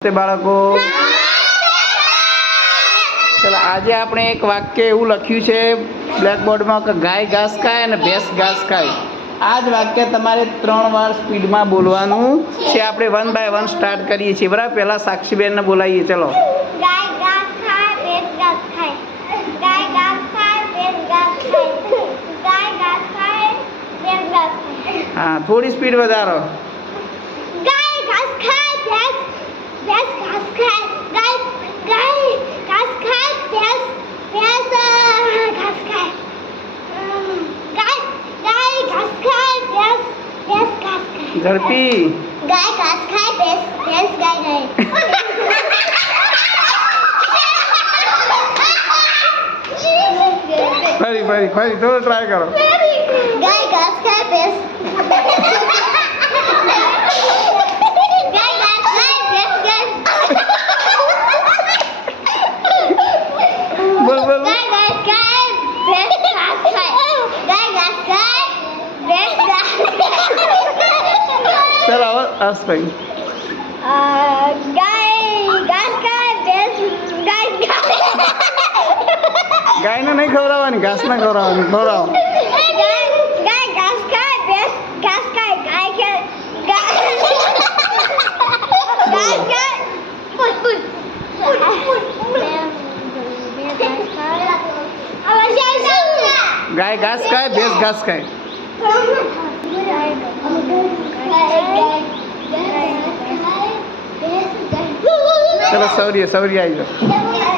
તે બાળકો. ચલો આજે આપણે એક વાક્ય એવું લખ્યું છે બ્લેકબોર્ડમાં કે ગાય ઘાસ ખાય અને ભેંસ ઘાસ ખાય. આ જ વાક્ય તમારે ત્રણ વાર સ્પીડમાં બોલવાનું છે. આપણે વન બાય વન સ્ટાર્ટ કરીએ છીએ. બરાબર? પહેલાં સાક્ષીબેનને બોલાવીએ. ચલો. હા થોડી સ્પીડ ભેંસ ઘાસ ખાય ગાય ઘાસ ખાય ભેંસ ઘાસ ખાય ગાય ઘાસ ખાય ભેંસ ઘાસ ખાય હા થોડી સ્પીડ વધારો ગાય ઘાસ ખાય ભેંસ ભેંસ ઘાસ ખાય ગાય ગાય ઘાસ ખાય ભેંસ ભેંસ અ, ઘાસ ખાય અમ, ગાય ગાય ઘાસ ખાય ભેંસ ભેંસ ઘાસ ખાય ઝડપી ગાય ઘાસ ખાય ભેંસ ભેંસ ગાય ગાય ફરી ફરી ફરી થોડો ટ્રાય કરો ગાય ઘાસ ખાય ભેંસ ગાય ઘાસ ખાય ભેંસ ગાય બોલ બોલ ગાય ઘાસ ખાય ભેંસ ઘાસ ખાય ગાય ઘાસ ખાય ભેંસ ઘાસ ચલો હવે Harshbhai guys, guys, guys, guys, guys. ગાયને નહીં ખવડાવવાની ઘાસને ખવડાવવાની ખવડાવો ગાય ગાય ઘાસ ખાય ભેંસ ઘાસ ખાય ગાય ખાય ગાય ગાય ખાય